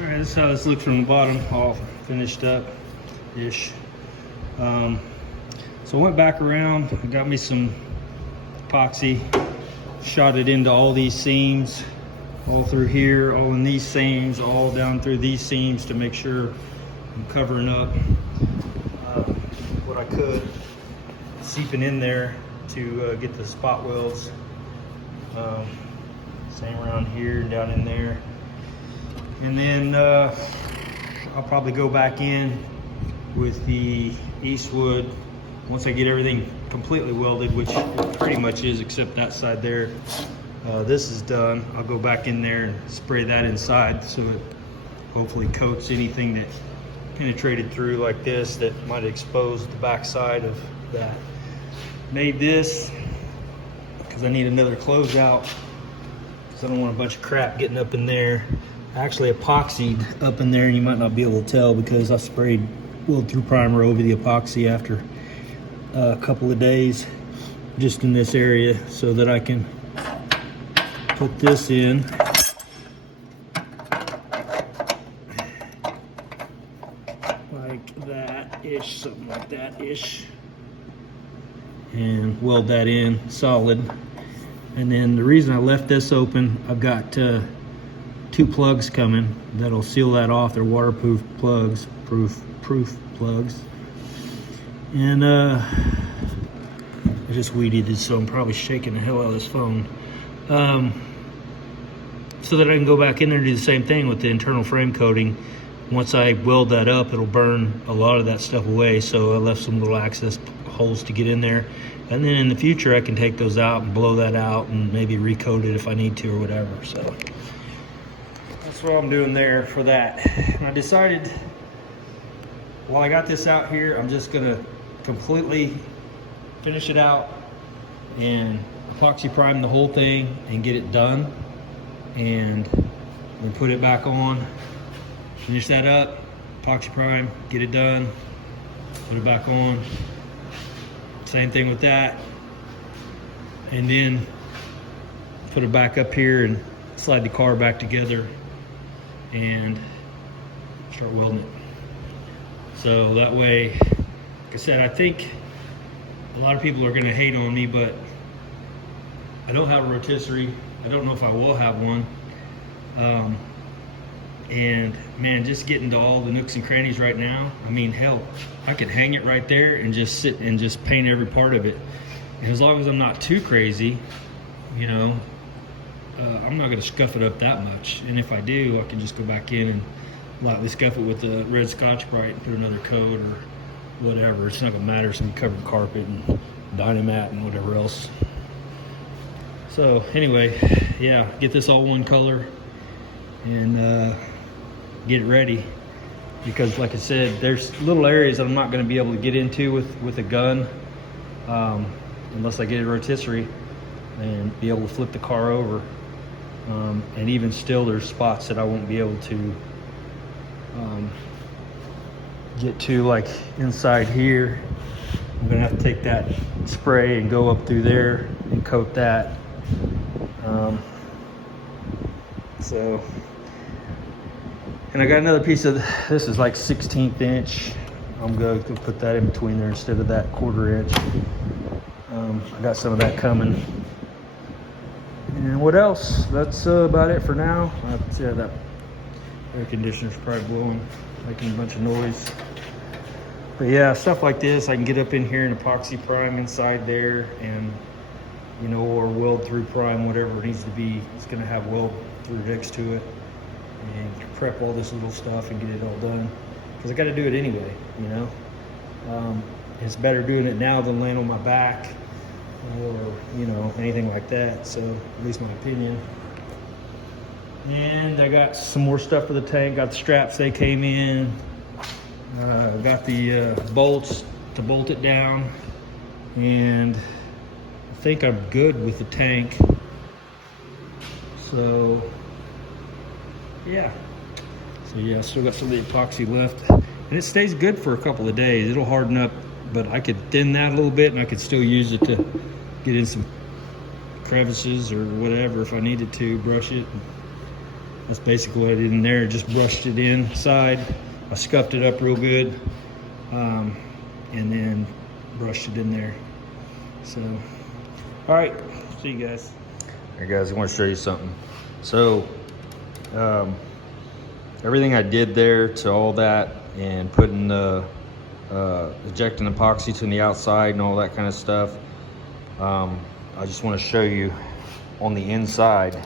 All right, this is how this looks from the bottom, all finished up ish. So I went back around, I got me some epoxy, shot it into all these seams, all through here, all in these seams, all down through these seams to make sure I'm covering up what I could, seeping in there to get the spot welds. Same around here and down in there. And then I'll probably go back in with the Eastwood once I get everything completely welded, which it pretty much is except that side there. This is done. I'll go back in there and spray that inside so it hopefully coats anything that penetrated through like this that might expose the back side of that. Made this because I need another closeout because I don't want a bunch of crap getting up in there. I actually epoxied up in there, and you might not be able to tell because I sprayed weld through primer over the epoxy after a couple of days just in this area so that I can put this in. Like that-ish, something like that-ish. And weld that in solid. And then the reason I left this open, I've got 2 plugs coming that'll seal that off. They're waterproof plugs, proof plugs. And I just weeded it, so I'm probably shaking the hell out of this phone. So that I can go back in there and do the same thing with the internal frame coating. Once I weld that up, it'll burn a lot of that stuff away. So I left some little access holes to get in there. And then in the future, I can take those out and blow that out and maybe recoat it if I need to or whatever. So that's what I'm doing there for that. And I decided, while I got this out here, I'm just gonna completely finish it out and epoxy prime the whole thing and get it done. And then put it back on, finish that up, epoxy prime, get it done, put it back on. Same thing with that. And then put it back up here and slide the car back together and start welding it. So that way, like I said, I think a lot of people are gonna hate on me, but I don't have a rotisserie. I don't know if I will have one. And man, just getting to all the nooks and crannies right now, I mean, hell, I could hang it right there and just sit and just paint every part of it. And as long as I'm not too crazy, you know, I'm not gonna scuff it up that much. And if I do, I can just go back in and lightly scuff it with the red Scotch-Brite and put another coat or whatever. It's not gonna matter, some covered carpet and Dynamat and whatever else. So anyway, yeah, get this all one color and get it ready, because like I said, there's little areas that I'm not going to be able to get into with a gun unless I get a rotisserie and be able to flip the car over, and even still there's spots that I won't be able to get to, like inside here. I'm gonna have to take that spray and go up through there and coat that. So, and I got another piece of, this is like 16th inch. I'm going to put that in between there instead of that 1/4 inch. I got some of that coming. And what else? That's about it for now. Yeah, that air conditioner's probably blowing, making a bunch of noise. But yeah, stuff like this, I can get up in here and epoxy prime inside there, and you know, or weld through prime, whatever it needs to be. It's gonna have weld through next to it, and prep all this little stuff and get it all done. Because I gotta do it anyway, you know. It's better doing it now than laying on my back or, you know, anything like that. So, at least my opinion. And I got some more stuff for the tank. Got the straps, they came in. Got the bolts to bolt it down. And I think I'm good with the tank. So yeah, still got some of the epoxy left, and it stays good for a couple of days. It'll harden up, but I could thin that a little bit, and I could still use it to get in some crevices or whatever if I needed to, brush it. That's basically what I did in there. Just brushed it inside. I scuffed it up real good, and then brushed it in there. So, all right, see you guys. All right, guys, I want to show you something. So, everything I did there to all that and putting the ejecting epoxy to the outside and all that kind of stuff, I just want to show you on the inside.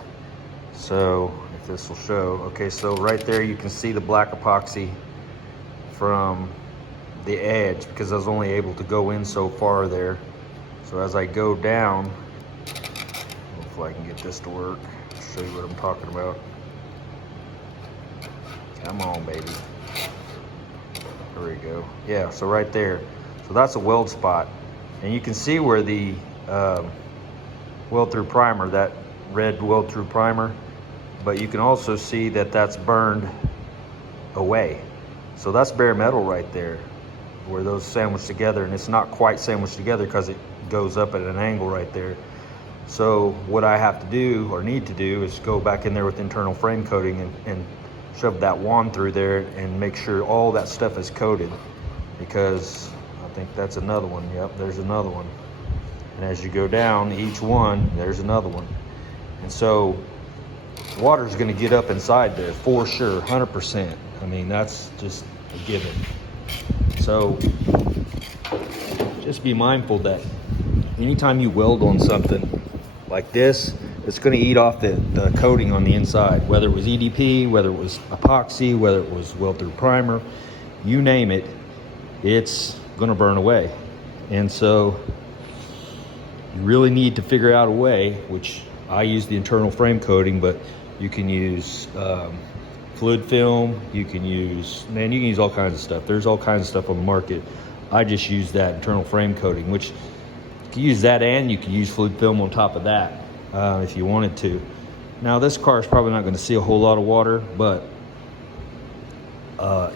So if this will show, okay, so right there you can see the black epoxy from the edge because I was only able to go in so far there. So as I go down, hopefully I can get this to work, show you what I'm talking about. Come on, baby. There we go. Yeah, so right there. So that's a weld spot. And you can see where the weld through primer, that red weld through primer, but you can also see that that's burned away. So that's bare metal right there, where those sandwiched together, and it's not quite sandwiched together because it goes up at an angle right there. So what I have to do, or need to do, is go back in there with internal frame coating and shove that wand through there and make sure all that stuff is coated, because I think that's another one. Yep, there's another one. And as you go down each one, there's another one. And so water's going to get up inside there for sure, 100%. I mean, that's just a given. So just be mindful that anytime you weld on something like this, it's going to eat off the coating on the inside, whether it was EDP, whether it was epoxy, whether it was weld through primer, you name it, it's going to burn away. And so you really need to figure out a way, which I use the internal frame coating, but you can use fluid film, you can use all kinds of stuff. There's all kinds of stuff on the market. I just use that internal frame coating, which you can use that, and you can use fluid film on top of that if you wanted to. Now this car is probably not going to see a whole lot of water, but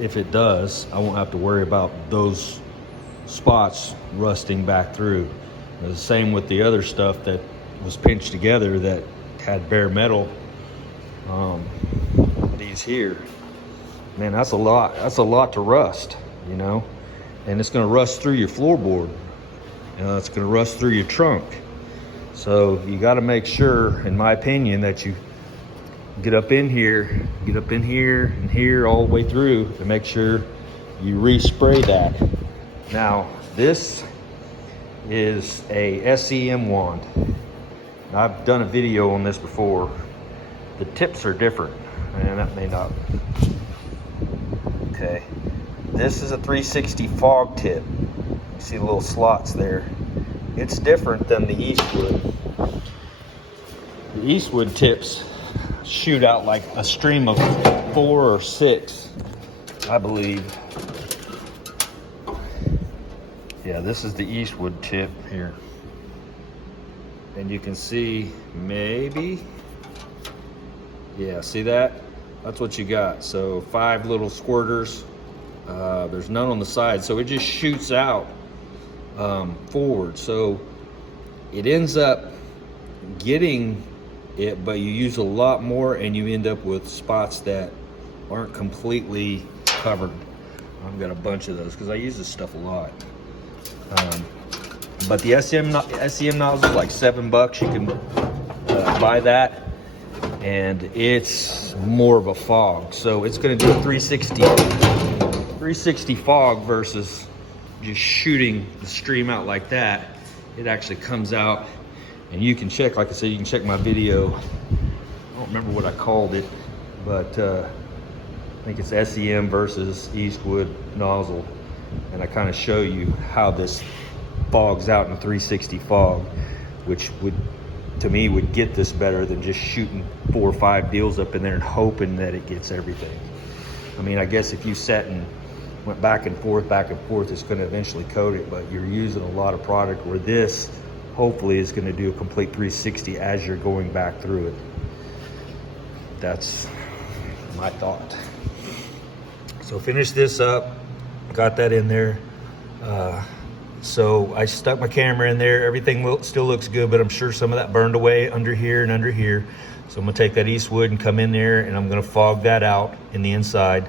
if it does, I won't have to worry about those spots rusting back through. The same with the other stuff that was pinched together that had bare metal. These here, man, that's a lot to rust, you know, and it's going to rust through your floorboard. It's going to rust through your trunk. So you got to make sure, in my opinion, that you get up in here and here all the way through to make sure you respray that. Now this is a SEM wand. I've done a video on this before. The tips are different, and that may not. Okay, this is a 360 fog tip. You see the little slots there. It's different than the Eastwood. The Eastwood tips shoot out like a stream of 4 or 6, I believe. Yeah, this is the Eastwood tip here. And you can see maybe, yeah, see that? That's what you got. So 5 little squirters. There's none on the side, so it just shoots out forward. So it ends up getting it, but you use a lot more and you end up with spots that aren't completely covered. I've got a bunch of those because I use this stuff a lot. But the SEM nozzle is like $7. You can buy that, and it's more of a fog. So it's going to do a 360 fog versus just shooting the stream out like that. It actually comes out, and you can check, like I said, you can check my video. I don't remember what I called it, but I think it's SEM versus Eastwood nozzle. And I kind of show you how this fogs out in a 360 fog, which would, to me, would get this better than just shooting 4 or 5 deals up in there and hoping that it gets everything. I mean, I guess if you sat and went back and forth, it's going to eventually coat it, but you're using a lot of product, where this hopefully is going to do a complete 360 as you're going back through it. That's my thought. So finish this up. Got that in there. So I stuck my camera in there. Everything still looks good, but I'm sure some of that burned away under here and under here. So I'm gonna take that East wood and come in there, and I'm gonna fog that out in the inside.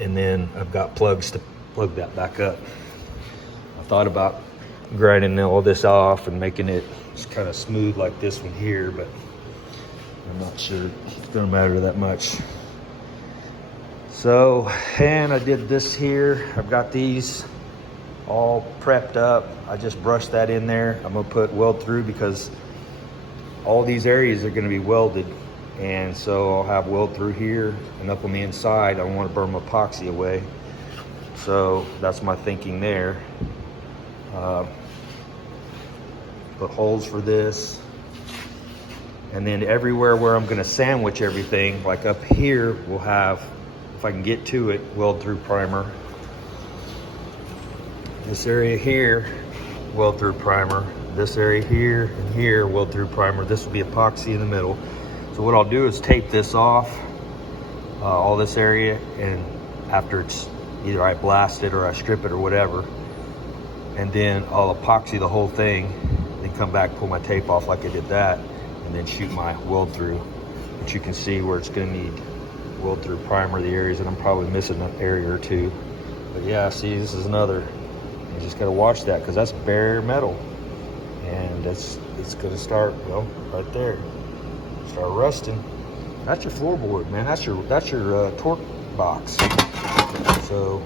And then I've got plugs to plug that back up. I thought about grinding all this off and making it just kind of smooth like this one here, but I'm not sure it's gonna matter that much. So, and I did this here. I've got these all prepped up. I just brushed that in there. I'm gonna put weld through because all these areas are gonna be welded. And so I'll have weld through here and up on the inside. I don't want to burn my epoxy away. So that's my thinking there. Put holes for this. And then everywhere where I'm gonna sandwich everything, like up here, we'll have, if I can get to it, weld through primer. This area here, weld through primer. This area here and here, weld through primer. This will be epoxy in the middle. So what I'll do is tape this off, all this area, and after it's either I blast it or I strip it or whatever, and then I'll epoxy the whole thing, then come back, pull my tape off like I did that, and then shoot my weld through. But you can see where it's gonna need weld through primer, the areas that I'm probably missing an area or two. But yeah, see, this is another, you just gotta watch that because that's bare metal. And it's gonna start, well, right there. Start rusting. That's your floorboard, man. That's your torque box. So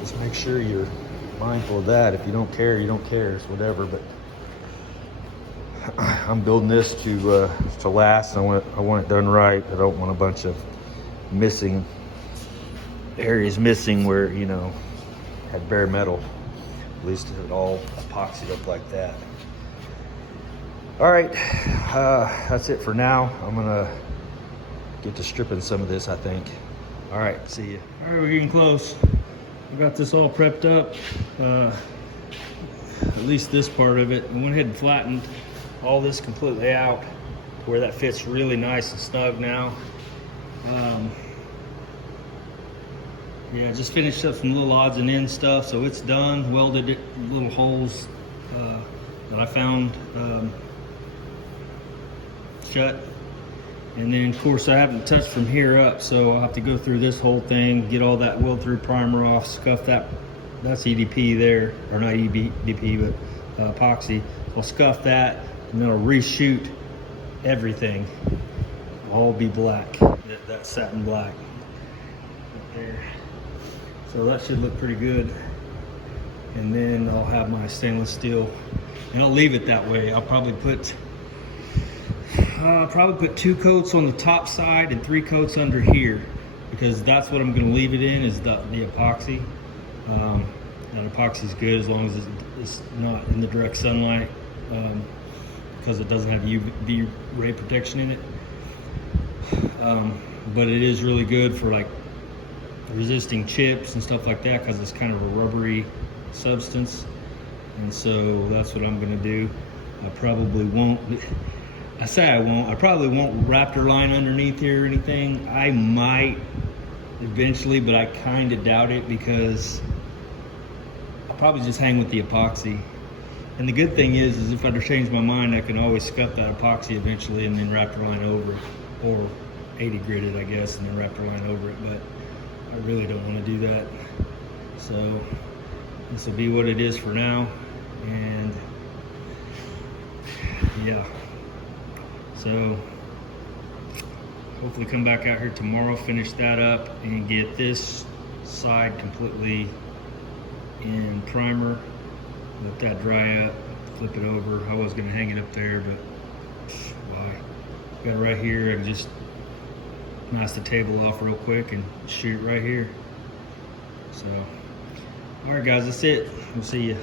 just make sure you're mindful of that. If you don't care, you don't care. It's whatever. But I'm building this to last. And I want it done right. I don't want a bunch of missing areas where, you know, had bare metal. At least it all epoxied up like that. All right, that's it for now. I'm gonna get to stripping some of this, I think. All right, see you. All right, we're getting close. I got this all prepped up, at least this part of it. I went ahead and flattened all this completely out where that fits really nice and snug now. Yeah, just finished up some little odds and ends stuff, so it's done. Welded it, little holes that I found shut. And then of course I haven't touched from here up, so I'll have to go through this whole thing, get all that weld through primer off, scuff that. That's EDP there, or not EDP, but epoxy. I'll scuff that, and then I'll reshoot everything. All be black, that satin black right there. So that should look pretty good. And then I'll have my stainless steel, and I'll leave it that way. I'll probably put 2 coats on the top side and 3 coats under here, because that's what I'm going to leave it in, is the epoxy. And epoxy is good as long as it's not in the direct sunlight, because it doesn't have UV ray protection in it. But it is really good for like resisting chips and stuff like that, because it's kind of a rubbery substance. And so that's what I'm going to do. I probably won't. I probably won't Raptor line underneath here or anything. I might eventually, but I kind of doubt it, because I'll probably just hang with the epoxy. And the good thing is if I change my mind, I can always scuff that epoxy eventually and then Raptor line over it, or 80 grit it, I guess, and then Raptor line over it. But I really don't want to do that. So this will be what it is for now. And yeah. So hopefully come back out here tomorrow, finish that up, and get this side completely in primer. Let that dry up, flip it over. I was gonna hang it up there, but why? Got it right here. I can just mask the table off real quick and shoot right here. So, all right guys, that's it. We'll see you.